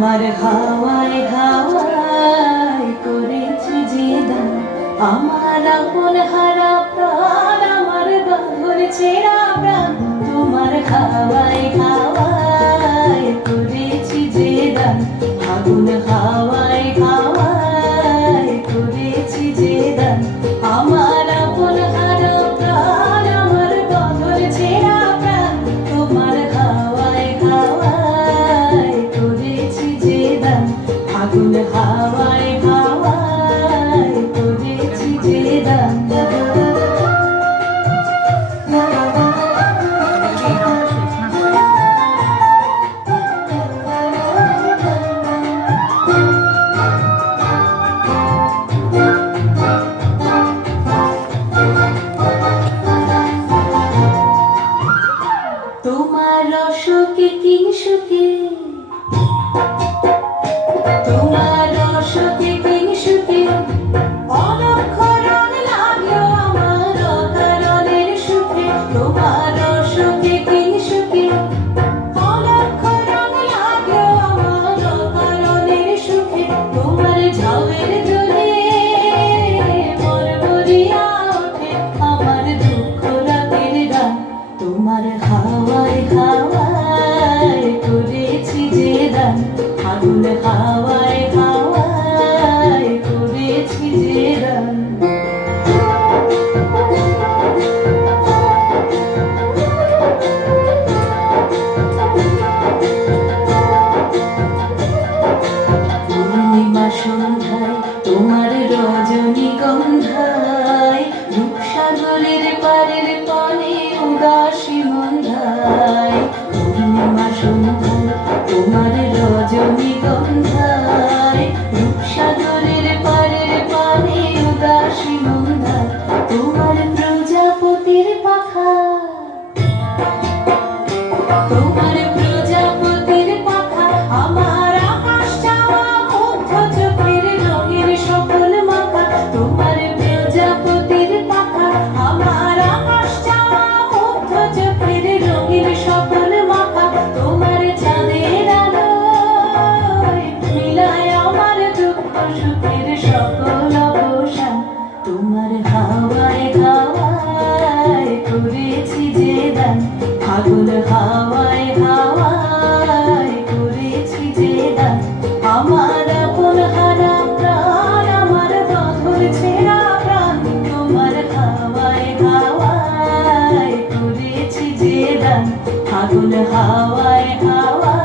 তোমার হাওয়ায় হাওয়ায় করেছি যে দান, আমার আপন হারা প্রাণ, আমার বাঁধন ছেঁড়া প্রাণ। তোমার হাওয়ায় হাওয়ায় করেছি যে দান, আগুন হাওয়ায় হাওয়ায় করেছি যে দান, আমার আপন হারা প্রাণ, আমার বাঁধন ছেঁড়া প্রাণ। তোমার হাওয়ায় হাওয়ায় করেছি যে দান, আগুন হাওয়ায় হাওয়ায় করেছি যে দান। তোমার অসুখে কিংসুখে, তোমার অসুখে কিংসুখে অলক্ষরণ লাগলো আমার অকারণের সুখে। তোমার অসুখে কিংসুখে অলক্ষরণ লাগলো আমার অকারণের সুখে। তোমার ঝাউয়ের দোলে মরমরিয়া ওঠে আমার দুঃখ রাতের গান। তোমার হাওয়ায় হাওয়ায় করেছি যে দান, আগুন হাওয়ায় হাওয়ায় করেছি যে দান। পূর্ণিমা সন্ধ্যায় তোমার রজনীগন্ধায়, রূপসাগরের পারের পানে উদাসী মন্ধায়। পূর্ণিমা সন্ধ্যায় তোমার রজনীগন্ধায়, রূপসাগরের পারের পানে উদাসী মন্ধায়। তোমার প্রজাপতির পাখা, তোমার প্রজাপতির পাখা আমার আকাশ চাওয়া মুগ্ধ চোখের রঙের সকল মাখা। তোমার প্রজাপতির পাখা আমার আকাশ চাওয়া মুগ্ধ চোখের রঙের সকল মাখা। তোমার চাঁদের আলোয় মিলায় আমার দুঃখ সুখের সকল অবসান। তোমার হাওয়ায় হাওয়ায় করেছি যে দান, আগুন হাওয়ায় হাওয়ায় করেছি যে দান, আমার আপন হারা প্রাণ, আমার বাঁধন ছেঁড়া প্রাণ। তোমার হাওয়ায় হাওয়ায় করেছি যে দান, আগুন হাওয়ায় হাওয়ায়